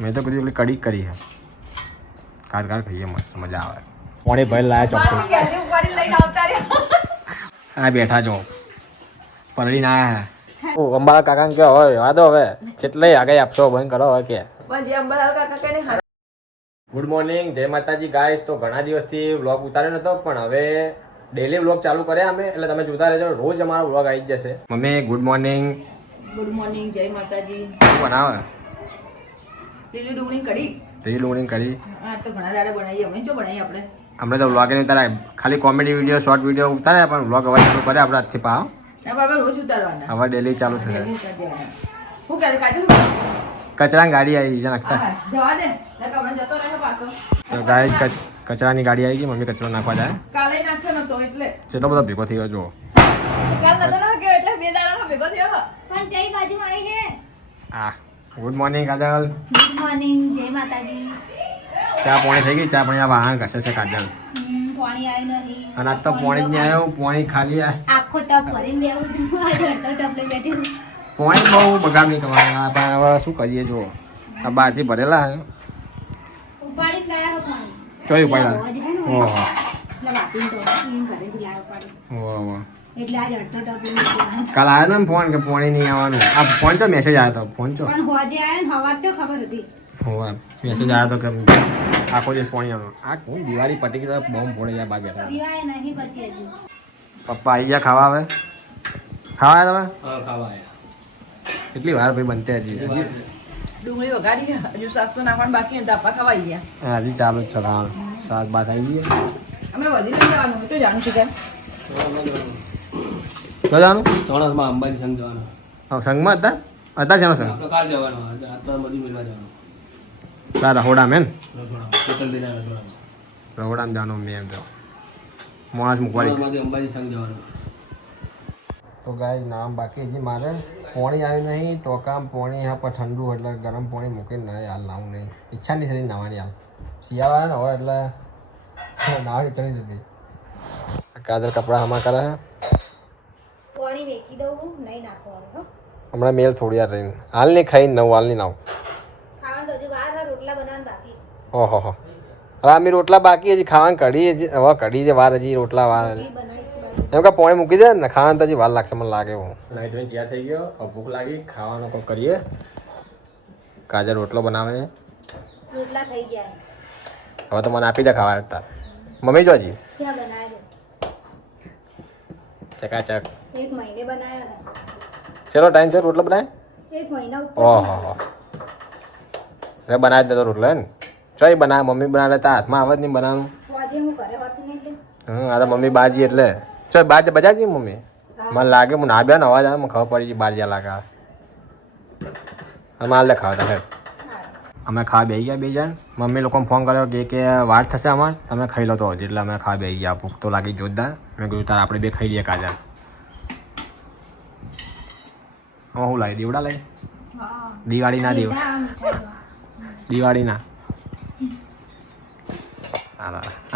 મેં તો કીધું એટલી કડી કરી છે કાર કાર ખાઈએ મસ્ત મજા આવે. પોણી ભાઈ લાયા ચોખ્ખું આ બેઠા છો. પરડીને આયા હે. ઓ અંબાલા કાકાને કે હવે વાદો હવે. જેટલે આગળ આપશો બંધ કરો હવે કે. કાકા ગુડ મોર્નિંગ જય માતાજી ગાઈસ તો ઘણા દિવસથી વ્લોગ ઉતાર્યો નતો પણ હવે ડેલી વ્લોગ ચાલુ કર્યા અમે. એટલે તમે જોતા રહેજો રોજ અમારો વ્લોગ આવી જ જશે. Mummy good morning good morning જય માતાજી. બનાવે? લીલી ડુંગળી કઢી? લીલી ડુંગળી કરી હા તો ઘણા દાડા બનાવીએ અમે જો બનાવીએ આપણે. આપણે તો વ્લોગ નહીં ઉતારાય ખાલી કોમેડી વીડિયો શોર્ટ વીડિયો ઉતારે પણ વ્લોગ હવે ચાલુ કરે આપણે આજથી પા બાબા રોજ ઉતારવાના. હવે ડેલી ચાલુ થશે કરે કાજલ કચરાની ગાડી આવી છે નાખતા. હા, જવા દે. નકર હમણાં જતો રહે પાછો. તો ગાઈસ કચરાની ગાડી આવી ગઈ મમ્મી કચરો નાખવા જાય. કાલે નાખ્યો નતો એટલે. કેટલો બધો ભેગો થઈ ગયો જુઓ. કાલ નતો નાખ્યો એટલે બે દાડા ભેગો થયો. પણ જઈ બાજુમાં આવી છે. આ. Good morning Kajal good morning જય માતાજી ચા પાણી થઈ ગઈ? ચા પાણી આ વાહન ઘસે છે કાજલ. પાણી આવ્યું નથી. અને આજ તો પાણી જ નહીં આવ્યું પાણી ખાલી આ. આખો ટપ ભરીને બેવું છું. આજે ટપ લઈ બેઠી. પાણી બહુ બગાડ નહીં પણ હવે શું કરીએ જો આ બહારથી ભરેલા હે ઉપાડી લાયા હો પાણી. ચોય ઉપાડી અવાજ ઓહો. લાયા ઉપાડી ઓહો. એટલે આજે અડધો ટપ કાલ આવ્યો ને ફોન કે પાણી નહીં આવવાનું. આ ફોન ચો મેસેજ આવ્યો હતો ફોન ચો? પણ હોજે આયા ને હવાર ચો ખબર હતી? હોવા મેસેજ આવ્યો હતો કે આખો દિવસ પાણી આવવાનું. આ કોણ દિવાળી પટી ગઈ તો બોમ્બ ફોડે ગયા બહાર બેઠા. દિવાળી નહીં પતી હજુ. પપ્પા આવી ગયા ખાવા આવે ખાવા આવ્યા તમે? કેટલી વાર ભાઈ બનતે હજી? હજી ડુંગળી વઘારી હજુ સાસ તો નાખવાનું બાકી ખવાઈ ગયા. હજી ચાલુ જ છે શાક બાક આવી ગયા. અમે વધી જવાનું તો જાણું છું કેમ. તો જવાનું ચોણસમાં અંબાજી સંઘ જવાનું. હા, સંઘમાં હતા? હતા છે સંઘ? આપણે કાલ જવાનો આત્મા જવાનો. તારા રહોડા મેન જવાનું મેં એમ તો. માણસ મૂકવાની. અંબાજી સંઘ જવાનું. તો ગાય નામ બાકી હજી મારે. પોણી આવ્યું નહીં ટોકામ પોણી હા પણ ઠંડુ એટલે ગરમ પોણી મૂકીને ના હાલ નાવું નહીં. ઈચ્છા નહીં થતી નાવાની હાલ શિયાળા આવે ને હવે એટલે નાવાની ચડી જતી. કાદર કપડાં હમા કરે. પાણી વેકી દઉં નહીં નાખવાનું હો. હમણાં મેલ થોડી વાર રહીને. હાલ નહીં ખાઈને નવ હાલ નહીં નાવ ખાવાનું તો હજુ વાર વાર રોટલા બનાવવાનું બાકી. ઓહો હો. હવે અમે રોટલા બાકી હજી ખાવાની કઢી હજી હવે કઢી છે વાર હજી રોટલા વાર એમ કે પોણી મૂકી દે ને ખાવાનું તો હજી વાર લાગશે મને લાગે હું નાઈટ ધોઈને તૈયાર થઈ ગયો. હવે ભૂખ લાગી ખાવાનો કોઈ કરીએ. કાજર રોટલો બનાવે. રોટલા થઈ ગયા. હવે તો મને આપી દે ખાવા તાર. મમ્મી જોજી ક્યાં બનાવ્યા ચકાચક. એક મહિને બનાવ્યા ચલો ટાઈમ છે રોટલો બનાય? એક મહિના ઉપર. ઓહો. હો હવે બનાવી દેતો રોટલો હે ને ચોઈ બનાવે મમ્મી બનાવે તા હાથમાં આવે જ નહીં બનાવવાનું. આજે હું ઘરે હોતું નહીં હમ આ તો મમ્મી બહાર જઈએ એટલે. ચોઈ બહાર બજાર જઈએ મમ્મી? મને લાગે હું ના બે ને અવાજ આવે મને ખબર પડી ગઈ બહાર જ્યાં લાગે અમે હાલ ખાવા તા અમે ખાવા બેસી ગયા બે જણ મમ્મી લોકોને ફોન કર્યો કે કે વાર થશે અમારે તમે ખાઈ લો તો એટલે અમે ખાવા બેસી ગયા. ભૂખ તો લાગી જોરદાર. મેં કીધું તાર આપણે બે ખાઈ લઈએ કાજા હા હું લાવી દીવડા લાવી હા દિવાળી ના દીવ દિવાળી ના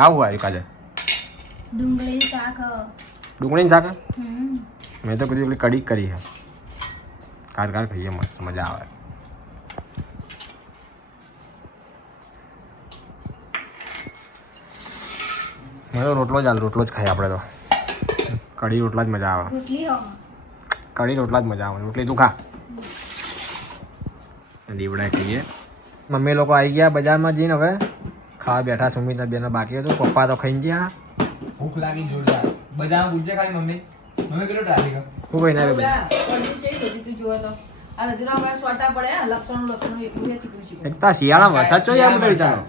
આવું આવ્યું કાજે ડુંગળી શાક મેં તો કીધું કડી કરી છે. કાર કાર ખાઈએ મસ્ત મજા આવે. મેં રોટલો જ હાલ રોટલો જ ખાઈ આપણે તો. કઢી રોટલા જ મજા આવે. કઢી રોટલા જ મજા આવે. રોટલી તું ખા. દીવડા ખાઈએ. મમ્મી લોકો આવી ગયા બજારમાં જઈને હવે. ખાવા બેઠા સુમિત બેનો બાકી હતું. પપ્પા તો ખાઈ ગયા. ભૂખ લાગી જોરદાર. બજારમાં પૂછે ખાલી મમ્મી? મમ્મી કેટલો ટ્રાફિક હું? કઈ ના તું જોવો તો. આ નદીનો આપણે સ્વાટા પડે હા, લપસણું લપસણું એટલું છે ચીકણું ચીકણું. એક તા શિયાળામાં આમ બધું વિચારો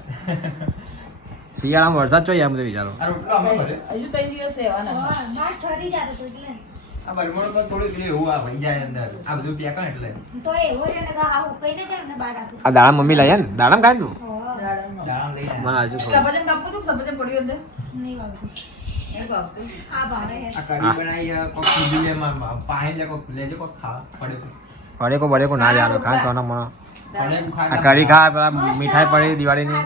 શિયાળામાં વરસાદ ચોઈ એમ તો વિચારો. હજુ કઈ દિવસ રહેવાના. હા, ઠરી જતું એટલે. આ બરમોડ પર થોડું પેલું એવું આ ભઈ જાય અંદર. આ બધું પેકણ એટલે. તો એવો છે ને કે હા ઉકઈને જાય ને બહાર રાખું. આ દાડા મમ્મી લઈ ને. તું? મને આજે અંદર? નહીં વાગતું આ કોક કીધું લે ના લેવાનો ખાન સોના મણો આ કઢી ખા પેલા મીઠાઈ પડી દિવાળીની.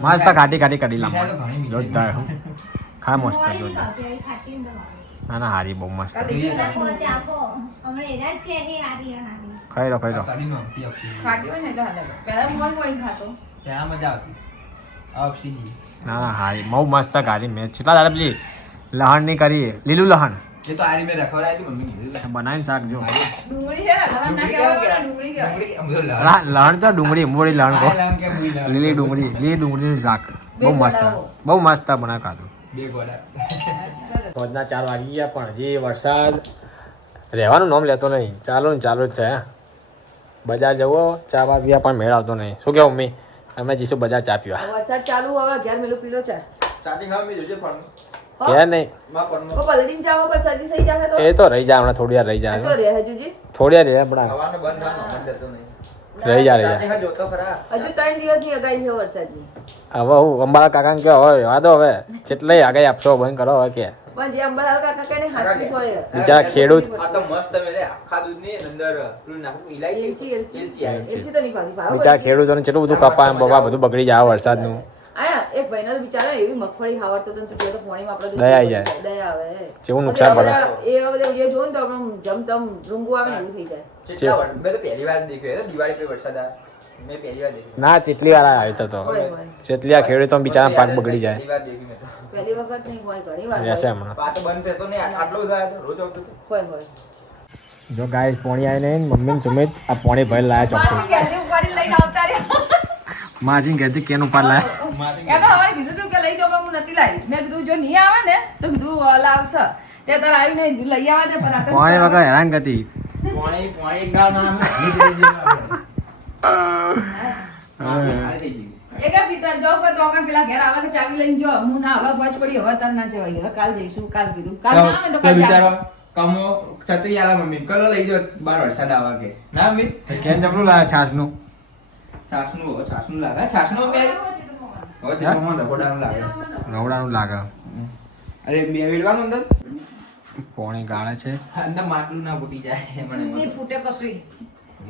મસ્ત કાટી કાટી કરી મીઠાઈ તો ઘણી મીઠાઈ. જોરદાર. હો. ખા મસ્ત જોરદાર. ને. ના હારી બહુ મસ્ત. ખાઈ લો ખાઈ લો. ને. ના ના હારી. બહુ મસ્ત ગાડી. મેં છેલ્લા દાડે પેલી લહણની કરી લીલું લહણ. એ તો આ રીત મેં રખવડાવી હતી મમ્મી. બનાવીને શાક જો. ડુંગળી છે લહણ ના કહેવાય ડુંગળી કહેવાય? લહણ તો ડુંગળી મોડી લહણ કે. લીલી ડુંગળી લીલી ડુંગળીનું શાક. બહુ મસ્ત બહુ મસ્ત બના ખાધું. બે ગોળા. ચાર વાગી ગયા પણ હજી વરસાદ રહેવાનું નામ લેતો નહીં. ચાલુ ને ચાલુ જ છે. બજાર જવો ચા પા પીવા પણ મેળ આવતો નહીં. શું કેવું મમ્મી? અમે જઈશું બજાર ચા પીવા. વરસાદ ચાલુ હવે ઘેર મેલું પીલો ચા. સ્ટાર્ટિંગ હવે મેં જોજે પણ. કે નહીં. એ તો રહી જાય હમણાં થોડી વાર રહી જાય જો થોડી વાર રહે હમણાં. રહી જાય રહી જાય સ્ટાર્ટિંગ જ જોતો ખરા. હજુ ત્રણ દિવસની અગાઈ છે વરસાદની. હવે હું અંબાલા કાકા કે હવે વાદો હવે. કેટલાય આગળ આપશો બંધ કરો હવે કે. જે બિચારા ખેડૂત બિચારા ખેડૂતોને કેટલું બધું કપા બપા બધું બગડી જાય વરસાદનું. એક ભાઈને તો બિચારા એવી મગફળી ખાવડતો તો ને તું જોયો તો પોણીમાં આપણે દયા આવી જાય. દયા આવે જેવું નુકસાન પડે. એ હવે વીડિયો જોઉં ને તો આપણે જમ તમ રૂંગું આવે ને એવું થઈ જાય મેં તો પહેલી વાર દેખ્યો. એ દિવાળી પર વરસાદ આવે. મેં પહેલી વાર દેખ્યો. ના ચેટલી વાર આવ્યો તો હોય આ ખેડૂતો બિચારા પાક બગડી જાય પહેલી વાર દેખ્યું પહેલી વખત નહીં હોય ઘણી વાર રહેશે હમણાં આ બંધ થતો નહીં. આટલો આવ્યો રોજ આવતો હોય હોય જો ગાય પોણી આવીને મમ્મી સુમિત આ પોણી ભરી લાયા ચોખ્ખું માસી કહેતી કેનું પાર લાયા એમાં હવે કીધું તું કે લઈ જાઓ પણ હું નથી લાવી. મેં કીધું જો નહીં આવે ને તો કીધું લાવશે તે તાર આવીને લઈ આવે છે પણ આ તો પોણી વગર હેરાન કરતી. પોણી- પોણી એક દાળ ના ગયું. પિતા જો. કે તો આગળ પેલા ઘેર આવે કે ચાવી લઈને જો હું ના હવે ભજ પડી હવે તાર ના જવાય. હવે કાલ જઈશું કાલ કીધું. કાલ ના આવે તો કાલ વિચારો કમો છત્રી આલા મમ્મી. કલો લઈ જો બાર વરસાદ આવા કે. ના મમ્મી? કેમ જબરું લાયા છાસનું લાગે. છાસનું મમ્મી હવે તે મને રગોડાનું લાગે રવડાનું લાગે. અરે બે વેલવાનું અંદર? પોણી ગાળે છે. અંદર માટલું ના ફૂટી જાય મને ફૂટે કશું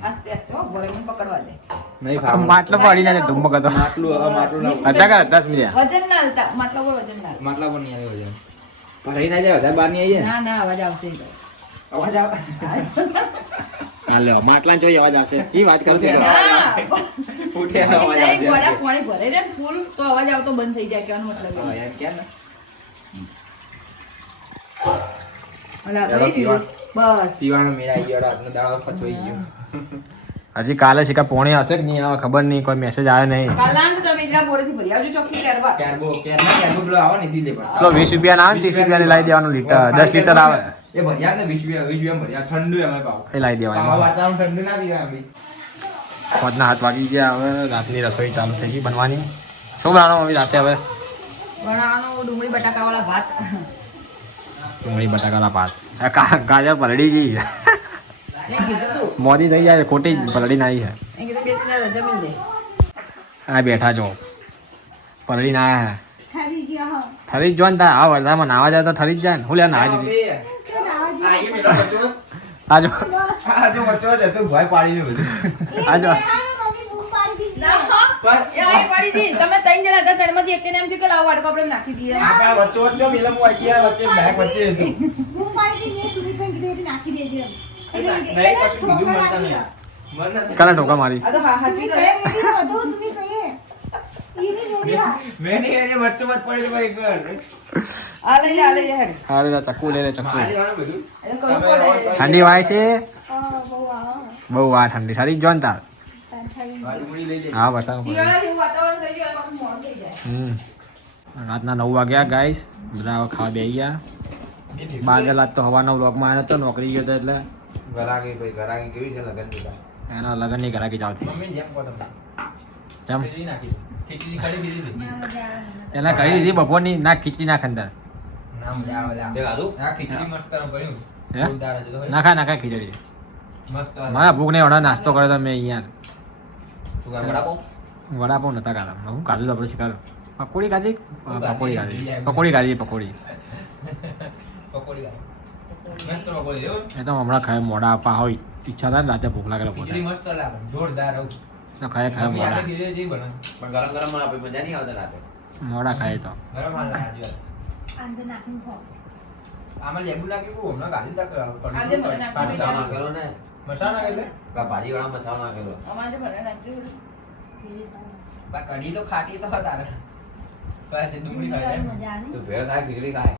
આસ્તે આસ્તે હો ઘોડે મને પકડવા દે. નહીં માટલો પડી જાય ધુમ્મ હતો. માટલું હવે માટલું ના હતા કરે દસ મિનિટ. વજન ના હાલતા માટલા પર વજન ના માટલા પર નહીં આવે વજન. પણ ના જાય વધારે બહાર નહીં આવી જાય ના ના અવાજ આવશે. અવાજ આવે. હા લ્યો માટલા જોઈ અવાજ આવશે. જી વાત કરું છું ના એનો અવાજ આવશે. ઘોડા પાણી ભરે ને ફૂલ તો અવાજ આવતો બંધ થઈ જાય કહેવાનો મતલબ હા, એ. કે ને. બસ. પીવાનો ગયો આપનો દાડો ફચવાઈ ગયો. હજી કાલે શીખા પોણી હશે કે નહીં આવે ખબર નહીં કોઈ મેસેજ આવે નહીં. કાલાંત તમે ઈજરા બોરેથી ભરી આવજો ચોખ્ખી પહેરવા. કેરબો કેરબો પેલો આવો ને દીધે પણ. પેલો વીસ રૂપિયા ના આવે રૂપિયા ત્રીસ રૂપિયાની લાવી દેવાનું લીટર દસ લીટર આવે. એ ભર્યા ને વીસ વીસ વીસ ભર્યા. ઠંડુ એમાં પાવ એ લાવી દેવાય વાતાવરણ ઠંડુ ના પીવા ભાઈ સાંજના હાથ વાગી ગયા હવે રાતની રસોઈ ચાલુ થઈ ગઈ બનવાની. શું બનાવવાનું મમ્મી રાતે હવે? બનાવવાનો ડુંગળી બટાકાવાળા ભાત. ડુંગળી બટાકાના ભાત. ગાજર પલડી ગઈ તું. મોદી થઈ જાય છે, ખોટી પલડી પલળી નાઈ છે. આ બેઠા છો પલળી ના ગયો થરી જ જો ને તાર. આ વરસાદમાં નાવા જાય તો થરી જ જાય ને. હું લે નાવા દીધી. આજો. આ એ પેલો વચ્ચો આ જો આ હતો આ બૂમ પાડી દીધી. ના. તમે ત્રણ જણા હતા ત્રણમાંથી એકને એમ થયું કે લાવો વાટકો આપણે નાખી દઈએ. આપણા વચ્ચો વચ્ચો હું ગયા વચ્ચે બેગ વચ્ચે હતું. બૂમ પાડી દીધી, સુમિતભાઈ કીધું નાખી દેજે નહીં કશું ઠોકર મળતા નહીં. નથી કાલે ઢોકા મારી. આ તો એને પડેલું ભાઈ આ લઈ લે આ લઈ લે લે ચક્કુ લે લે ચક્કુ ઠંડી વાય છે? બહુ આવો. ઠંડી. સારી જ જો ને તાર હા વરસાદ પડે શિયાળા જેવું વાતાવરણ થઈ ગયું એમાં મોડું થઈ જાય. હમ. રાતના નવ વાગ્યા ગાઈસ બધા ખાવા બે ગયા. બાર કલાક તો હવાના બ્લોકમાં આવ્યો હતો નોકરી ગયો હતો એટલે. ગરાગી ભાઈ ગરાગી કેવી છે લગન એના લગ્નની ઘરાકી ચાલતી ચમ. નાખી ખીચડી કરી દીધી. એના કરી દીધી બપોરની ના ખીચડી નાખ અંદર? નાખા નાખા ખીચડી. મારા ભૂખ નહીં હમણાં નાસ્તો કર્યો તો મેં અહીંયા? વડાપાઉં? નતા ખાધા. હું ખાધું આપણે શીખાડું પકોડી ખાધી? પકોડી ખાધી. પકોડી ખાધી પકોડી? એ તો હમણાં ખાય મોડા પા હોય. ઈચ્છા થાય ને રાતે ભૂખ લાગે પોતે ખીચડી મસ્ત લાગે. જોરદાર. તો ખાય ખાય મોડા. પણ ગરમ ગરમમાં આપે મજા નહીં આવતા રાતે. મોડા ખાય તો. ગરમ લાગે નાખીને ખાઓ. આમાં લેબુ નાખી કહું, હમણાં ગાલી તક આજે મને નાખી સામા કરો ને? મસાલા એટલે પેલા ભાજીવાળા મસાલો નાખેલો. અમારે જે ભરે નાખજો બા કઢી તો ખાટી તો તારે. એ ડુંગળી ખાય તો ભેળ ખાય ખીચડી ખાય.